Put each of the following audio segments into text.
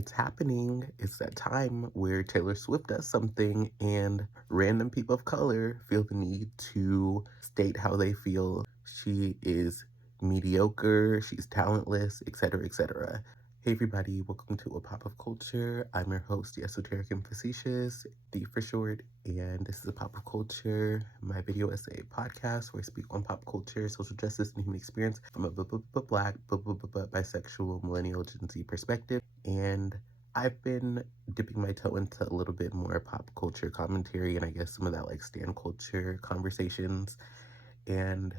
It's happening. It's that time where Taylor Swift does something and random people of color feel the need to state how they feel. She is mediocre, she's talentless, etc., etc. Hey everybody, welcome to A Pop of Culture. I'm your host, the Esoteric and Facetious, D for short, and this is A Pop of Culture, my video essay podcast where I speak on pop culture, social justice, and human experience from a black, bisexual, millennial, Gen Z perspective. And I've been dipping my toe into a little bit more pop culture commentary and I guess some of that like stan culture conversations. And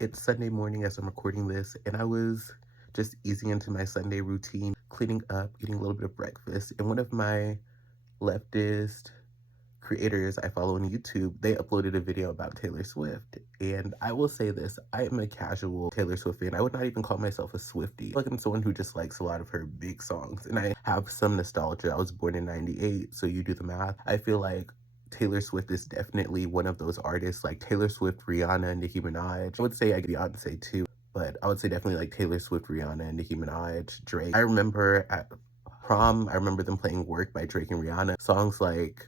it's Sunday morning as I'm recording this, and I was just easing into my Sunday routine, cleaning up, eating a little bit of breakfast, and one of my leftist creators I follow on YouTube, they uploaded a video about Taylor Swift. And I will say this, I am a casual Taylor Swift fan. I would not even call myself a Swiftie. Like, I'm someone who just likes a lot of her big songs, and I have some nostalgia. I was born in 98, so you do the math. I feel like Taylor Swift is definitely one of those artists, like Taylor Swift, Rihanna, Nicki Minaj. I would say Beyonce too, but I would say definitely like Taylor Swift, Rihanna, Nicki Minaj, Drake. I remember at prom, I remember them playing Work by Drake and Rihanna. Songs like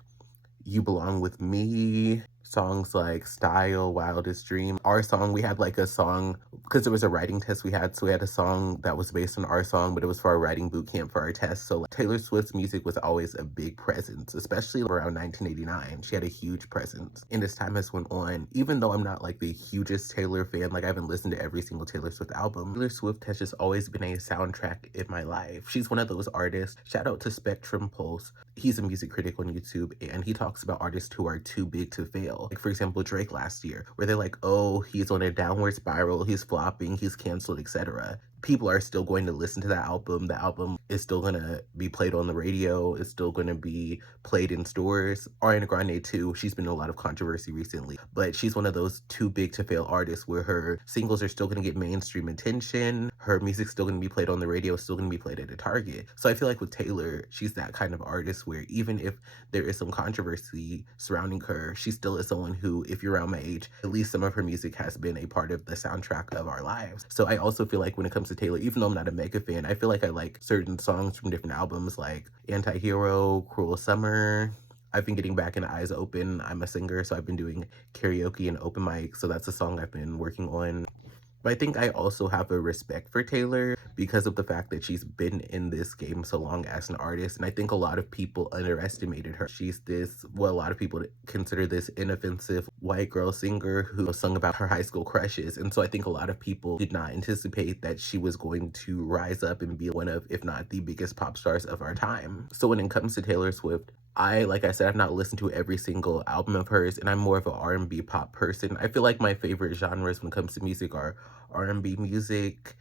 You Belong With Me, songs like Style, Wildest Dream. Our song, we had like a song, because there was a writing test we had, so we had a song that was based on our song, but it was for our writing boot camp for our test. So like, Taylor Swift's music was always a big presence, especially around 1989. She had a huge presence. And as time has went on, even though I'm not like the hugest Taylor fan, like I haven't listened to every single Taylor Swift album, Taylor Swift has just always been a soundtrack in my life. She's one of those artists. Shout out to Spectrum Pulse. He's a music critic on YouTube, and he talks about artists who are too big to fail. Like, for example, Drake last year, where they're like, oh, he's on a downward spiral, he's flopping, he's canceled, etc. People are still going to listen to that album. The album is still going to be played on the radio. It's still going to be played in stores. Ariana Grande, too. She's been in a lot of controversy recently. But she's one of those too big to fail artists where her singles are still going to get mainstream attention. Her music's still going to be played on the radio. Still going to be played at a Target. So I feel like with Taylor, she's that kind of artist where even if there is some controversy surrounding her, she still is someone who, if you're around my age, at least some of her music has been a part of the soundtrack of our lives. So I also feel like when it comes to Taylor, even though I'm not a mega fan, I feel like I like certain songs from different albums like Anti-Hero, Cruel Summer. I've been getting back into Eyes Open. I'm a singer, so I've been doing karaoke and open mic, so that's a song I've been working on. But I think I also have a respect for Taylor because of the fact that she's been in this game so long as an artist. And I think a lot of people underestimated her. She's this, well, a lot of people consider this inoffensive white girl singer who sung about her high school crushes. And so I think a lot of people did not anticipate that she was going to rise up and be one of, if not the biggest pop stars of our time. So when it comes to Taylor Swift, like I said, I've not listened to every single album of hers, and I'm more of an R&B pop person. I feel like my favorite genres when it comes to music are R&B music,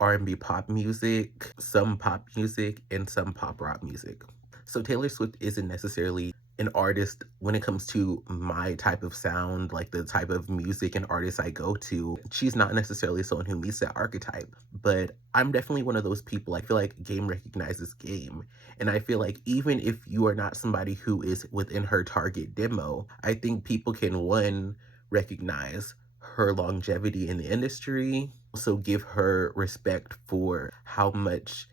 R&B pop music, some pop music, and some pop rock music. So Taylor Swift isn't necessarily an artist when it comes to my type of sound, like the type of music and artists I go to. She's not necessarily someone who meets that archetype, but I'm definitely one of those people. I feel like game recognizes game. And I feel like even if you are not somebody who is within her target demo, I think people can, one, recognize her longevity in the industry, also give her respect for how much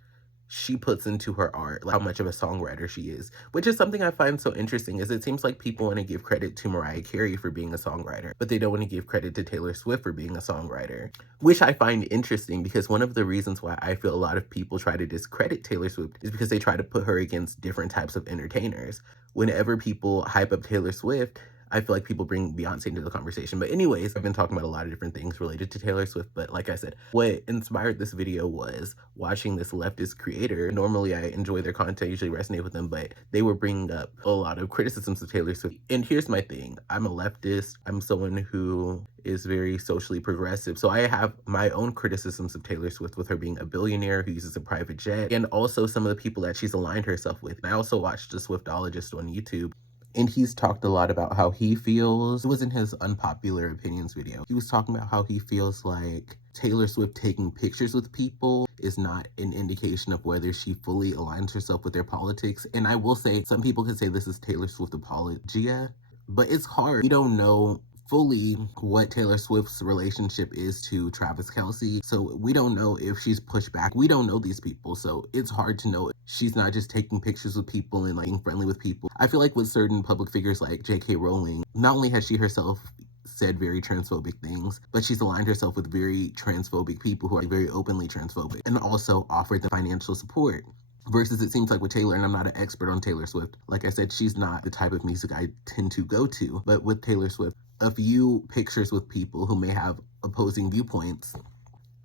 she puts into her art, like how much of a songwriter she is, which is something I find so interesting. Is it seems like people want to give credit to Mariah Carey for being a songwriter, but they don't want to give credit to Taylor Swift for being a songwriter, which I find interesting because one of the reasons why I feel a lot of people try to discredit Taylor Swift is because they try to put her against different types of entertainers. Whenever people hype up Taylor Swift, I feel like people bring Beyonce into the conversation. But anyways, I've been talking about a lot of different things related to Taylor Swift. But like I said, what inspired this video was watching this leftist creator. Normally, I enjoy their content, I usually resonate with them, but they were bringing up a lot of criticisms of Taylor Swift. And here's my thing. I'm a leftist. I'm someone who is very socially progressive. So I have my own criticisms of Taylor Swift with her being a billionaire who uses a private jet and also some of the people that she's aligned herself with. And I also watched a Swiftologist on YouTube, and he's talked a lot about how he feels. It was in his unpopular opinions video. He was talking about how he feels like Taylor Swift taking pictures with people is not an indication of whether she fully aligns herself with their politics. And I will say, some people could say this is Taylor Swift apologia, but it's hard. We don't know fully what Taylor Swift's relationship is to Travis Kelce. So we don't know if she's pushed back. We don't know these people. So it's hard to know if she's not just taking pictures with people and like being friendly with people. I feel like with certain public figures like J.K. Rowling, not only has she herself said very transphobic things, but she's aligned herself with very transphobic people who are very openly transphobic and also offered them financial support. Versus it seems like with Taylor, and I'm not an expert on Taylor Swift, like I said, she's not the type of music I tend to go to. But with Taylor Swift, a few pictures with people who may have opposing viewpoints,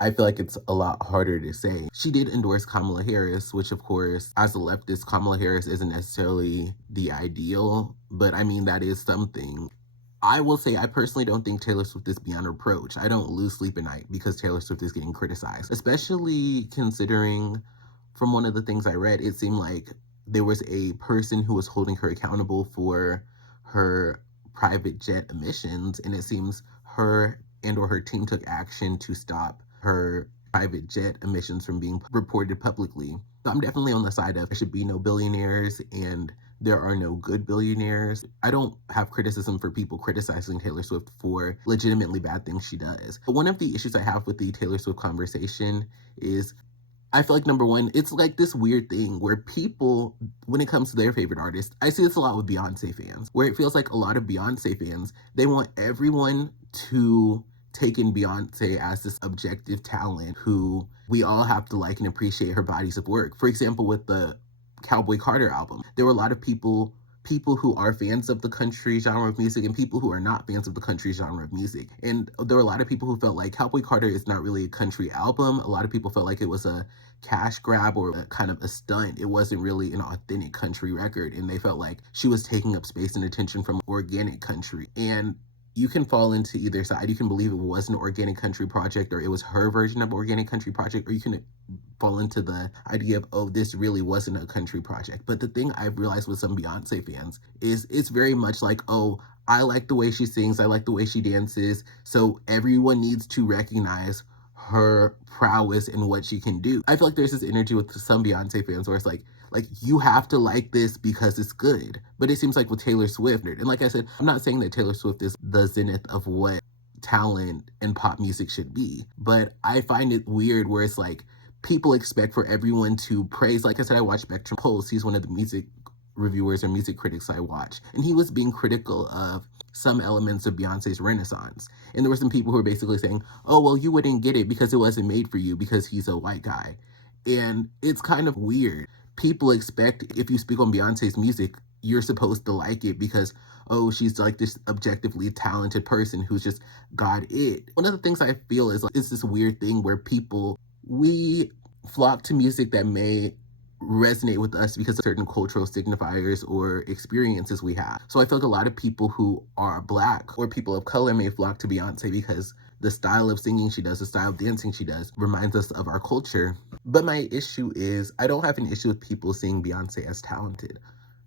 I feel like it's a lot harder to say. She did endorse Kamala Harris, which of course, as a leftist, Kamala Harris isn't necessarily the ideal, but I mean, that is something. I will say I personally don't think Taylor Swift is beyond reproach. I don't lose sleep at night because Taylor Swift is getting criticized, especially considering from one of the things I read, it seemed like there was a person who was holding her accountable for her private jet emissions, and it seems her and or her team took action to stop her private jet emissions from being reported publicly. So I'm definitely on the side of there should be no billionaires and there are no good billionaires. I don't have criticism for people criticizing Taylor Swift for legitimately bad things she does. But one of the issues I have with the Taylor Swift conversation is I feel like number one, it's like this weird thing where people, when it comes to their favorite artist, I see this a lot with Beyonce fans, where it feels like a lot of Beyonce fans, they want everyone to take in Beyonce as this objective talent who we all have to like and appreciate her bodies of work. For example, with the Cowboy Carter album, there were a lot of people who are fans of the country genre of music and people who are not fans of the country genre of music. And there were a lot of people who felt like Cowboy Carter is not really a country album. A lot of people felt like it was a cash grab or a kind of a stunt. It wasn't really an authentic country record. And they felt like she was taking up space and attention from organic country. And you can fall into either side. You can believe it was an organic country project or it was her version of organic country project, or you can fall into the idea of, oh, this really wasn't a country project. But the thing I've realized with some Beyonce fans is it's very much like, oh, I like the way she sings, I like the way she dances, so everyone needs to recognize her prowess and what she can do. I feel like there's this energy with some Beyonce fans where it's like you have to like this because it's good. But it seems like with Taylor Swift, and like I said, I'm not saying that Taylor Swift is the zenith of what talent and pop music should be, but I find it weird where it's like people expect for everyone to praise. Like I said, I watched Spectrum Pulse. He's one of the music reviewers or music critics I watch, and he was being critical of some elements of Beyonce's renaissance. And there were some people who were basically saying, oh, well, you wouldn't get it because it wasn't made for you because he's a white guy. And it's kind of weird. People expect if you speak on Beyonce's music, you're supposed to like it because, oh, she's like this objectively talented person who's just got it. One of the things I feel is like, it's this weird thing where we flock to music that may resonate with us because of certain cultural signifiers or experiences we have. So I feel like a lot of people who are Black or people of color may flock to Beyonce because the style of singing she does, the style of dancing she does reminds us of our culture. But my issue is I don't have an issue with people seeing Beyonce as talented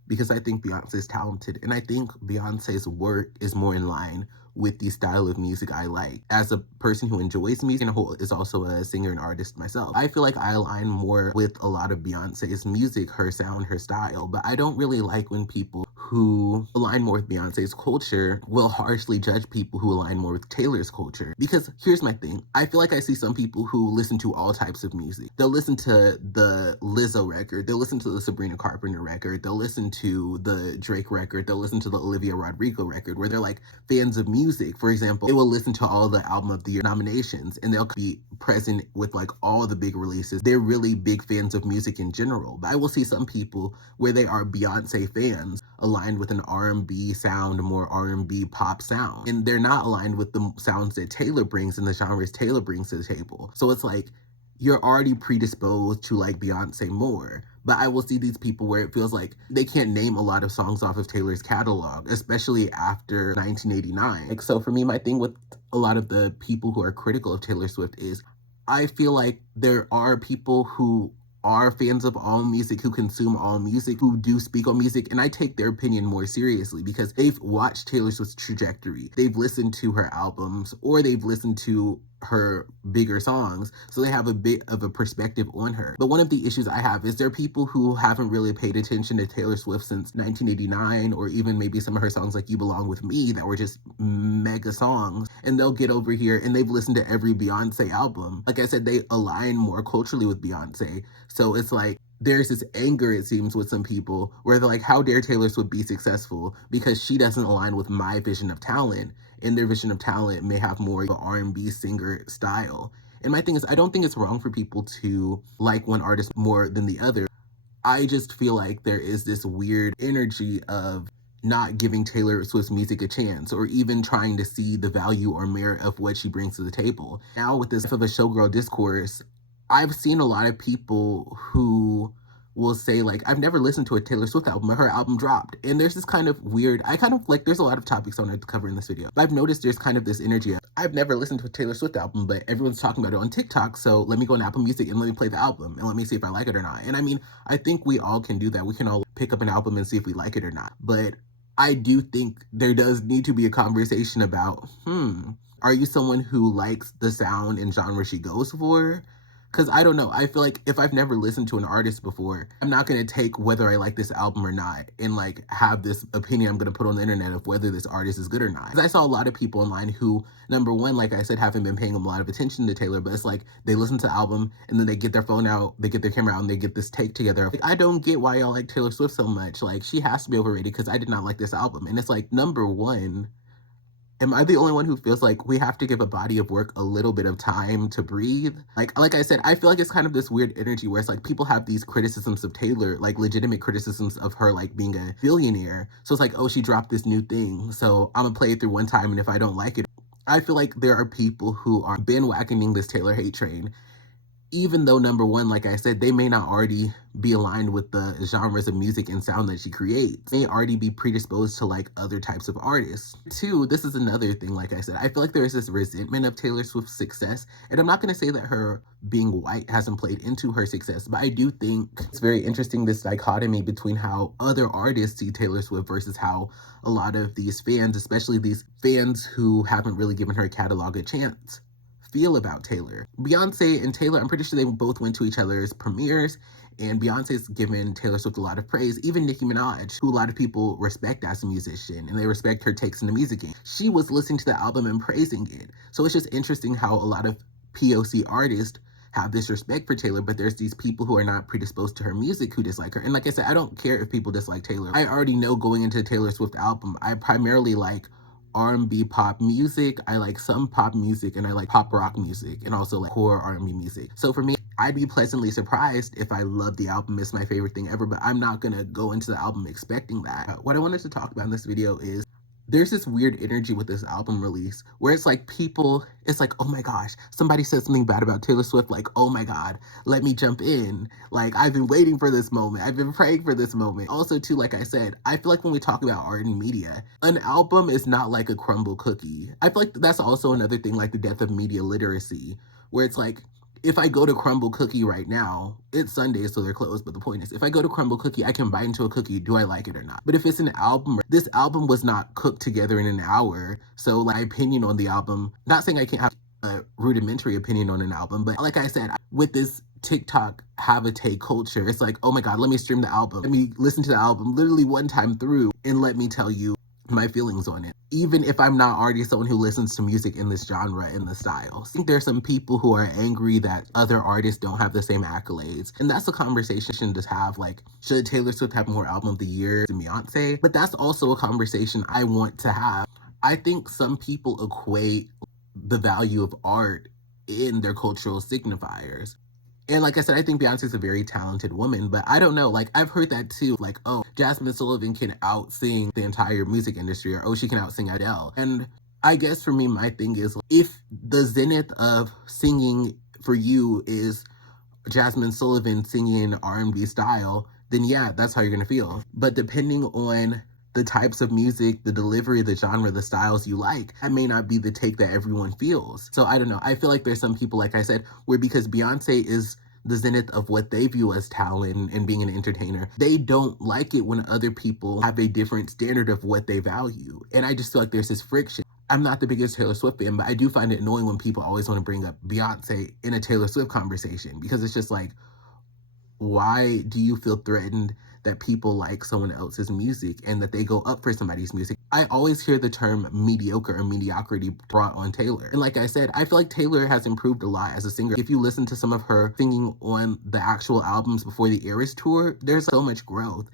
because I think Beyonce is talented. And I think Beyonce's work is more in line with the style of music I like. As a person who enjoys music and who is also a singer and artist myself, I feel like I align more with a lot of Beyonce's music, her sound, her style. But I don't really like when people who align more with Beyonce's culture will harshly judge people who align more with Taylor's culture. Because here's my thing. I feel like I see some people who listen to all types of music. They'll listen to the Lizzo record. They'll listen to the Sabrina Carpenter record. They'll listen to the Drake record. They'll listen to the Olivia Rodrigo record, where they're like fans of music. For example, they will listen to all the album of the year nominations and they'll be present with like all the big releases. They're really big fans of music in general. But I will see some people where they are Beyonce fans aligned with an R&B sound, more R&B pop sound. And they're not aligned with the sounds that Taylor brings and the genres Taylor brings to the table. So it's like, you're already predisposed to like Beyonce more. But I will see these people where it feels like they can't name a lot of songs off of Taylor's catalog, especially after 1989. Like, so for me, my thing with a lot of the people who are critical of Taylor Swift is I feel like there are people who are fans of all music, who consume all music, who do speak on music, and I take their opinion more seriously because they've watched Taylor Swift's trajectory. They've listened to her albums, or they've listened to her bigger songs, so they have a bit of a perspective on her. But one of the issues I have is there are people who haven't really paid attention to Taylor Swift since 1989, or even maybe some of her songs like You Belong With Me that were just mega songs, and they'll get over here and they've listened to every Beyonce album. Like I said, they align more culturally with Beyonce, so it's like there's this anger, it seems, with some people where they're like, how dare Taylor Swift be successful because she doesn't align with my vision of talent, and their vision of talent may have more of an R&B singer style. And my thing is, I don't think it's wrong for people to like one artist more than the other. I just feel like there is this weird energy of not giving Taylor Swift's music a chance, or even trying to see the value or merit of what she brings to the table. Now with this of a showgirl discourse, I've seen a lot of people who will say like, I've never listened to a Taylor Swift album, but her album dropped. And there's this kind of weird, I kind of like, there's a lot of topics I want to cover in this video, but I've noticed there's kind of this energy of, I've never listened to a Taylor Swift album, but everyone's talking about it on TikTok, so let me go on Apple Music and let me play the album and let me see if I like it or not. And I mean, I think we all can do that. We can all pick up an album and see if we like it or not. But I do think there does need to be a conversation about, are you someone who likes the sound and genre she goes for? Because I don't know, I feel like if I've never listened to an artist before, I'm not going to take whether I like this album or not and like have this opinion I'm going to put on the internet of whether this artist is good or not. Because I saw a lot of people online who, number one, like I said, haven't been paying a lot of attention to Taylor, but it's like they listen to the album and then they get their phone out, they get their camera out, and they get this take together. Like, I don't get why y'all like Taylor Swift so much. Like, she has to be overrated because I did not like this album. And it's like, number one, am I the only one who feels like we have to give a body of work a little bit of time to breathe? Like I said, I feel like it's kind of this weird energy where it's like people have these criticisms of Taylor, like legitimate criticisms of her like being a billionaire. So it's like, oh, she dropped this new thing, so I'm gonna play it through one time, and if I don't like it, I feel like there are people who are bandwagoning this Taylor hate train, even though, number one, like I said, they may not already be aligned with the genres of music and sound that she creates. They may already be predisposed to like other types of artists. Two, this is another thing, like I said, I feel like there is this resentment of Taylor Swift's success. And I'm not going to say that her being white hasn't played into her success, but I do think it's very interesting, this dichotomy between how other artists see Taylor Swift versus how a lot of these fans, especially these fans who haven't really given her catalog a chance, feel about Taylor. Beyonce and Taylor, I'm pretty sure they both went to each other's premieres, and Beyonce's given Taylor Swift a lot of praise. Even Nicki Minaj, who a lot of people respect as a musician, and they respect her takes in the music game, she was listening to the album and praising it. So it's just interesting how a lot of POC artists have this respect for Taylor, but there's these people who are not predisposed to her music who dislike her. And like I said, I don't care if people dislike Taylor. I already know going into the Taylor Swift album, I primarily like R&B pop music, I like some pop music, and I like pop rock music, and also like core R&B music. So for me, I'd be pleasantly surprised if I love the album, it's my favorite thing ever, but I'm not gonna go into the album expecting that. What I wanted to talk about in this video is there's this weird energy with this album release where it's like people, it's like, oh my gosh, somebody said something bad about Taylor Swift, like, oh my God, let me jump in. Like, I've been waiting for this moment. I've been praying for this moment. Also, too, like I said, I feel like when we talk about art and media, an album is not like a crumble cookie. I feel like that's also another thing, like the death of media literacy, where it's like, if I go to Crumble Cookie right now, it's Sunday, so they're closed, but the point is, if I go to Crumble Cookie, I can bite into a cookie, do I like it or not? But if it's an album, this album was not cooked together in an hour, so my opinion on the album, not saying I can't have a rudimentary opinion on an album, but like I said, with this TikTok have a take culture, it's like, oh my God, let me stream the album, let me listen to the album literally one time through, and let me tell you my feelings on it, even if I'm not already someone who listens to music in this genre, in the style. I think there's some people who are angry that other artists don't have the same accolades, and that's a conversation to have, like, should Taylor Swift have more album of the year than Beyonce? But that's also a conversation I want to have. I think some people equate the value of art in their cultural signifiers. And like I said, I think Beyonce's a very talented woman, but I don't know, like, I've heard that too, like, oh, Jasmine Sullivan can out-sing the entire music industry, or oh, she can out-sing Adele. And I guess for me, my thing is, if the zenith of singing for you is Jasmine Sullivan singing R&B style, then yeah, that's how you're gonna feel. But depending on the types of music, the delivery, the genre, the styles you like, that may not be the take that everyone feels. So I don't know. I feel like there's some people, like I said, where because Beyonce is the zenith of what they view as talent and being an entertainer, they don't like it when other people have a different standard of what they value. And I just feel like there's this friction. I'm not the biggest Taylor Swift fan, but I do find it annoying when people always want to bring up Beyonce in a Taylor Swift conversation because it's just like, why do you feel threatened that people like someone else's music and that they go up for somebody's music? I always hear the term mediocre or mediocrity brought on Taylor. And like I said, I feel like Taylor has improved a lot as a singer. If you listen to some of her singing on the actual albums before the Eras tour, there's so much growth.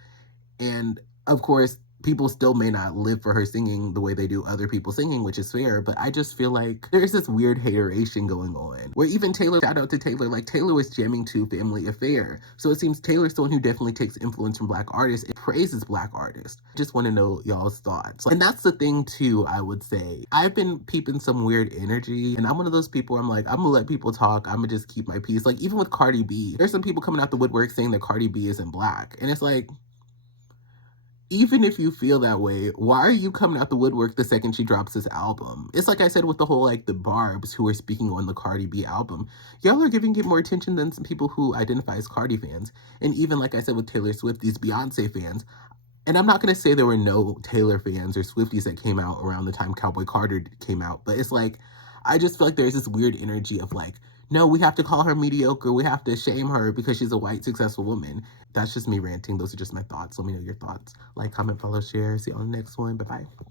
And of course, people still may not live for her singing the way they do other people singing, which is fair, but I just feel like there's this weird hateration going on. Where even Taylor, shout out to Taylor, like Taylor was jamming to Family Affair. So it seems Taylor's someone who definitely takes influence from Black artists and praises Black artists. Just want to know y'all's thoughts. And that's the thing too, I would say. I've been peeping some weird energy, and I'm one of those people where I'm like, I'm gonna let people talk, I'm gonna just keep my peace. Like even with Cardi B, there's some people coming out the woodwork saying that Cardi B isn't Black. And it's like, even if you feel that way, why are you coming out the woodwork the second she drops this album? It's like I said with the whole like the Barbs who are speaking on the Cardi B album. Y'all are giving it more attention than some people who identify as Cardi fans. And even like I said with Taylor Swift, these Beyonce fans. And I'm not gonna say there were no Taylor fans or Swifties that came out around the time Cowboy Carter came out, but it's like I just feel like there's this weird energy of like, no, we have to call her mediocre. We have to shame her because she's a white, successful woman. That's just me ranting. Those are just my thoughts. Let me know your thoughts. Like, comment, follow, share. See you on the next one. Bye bye.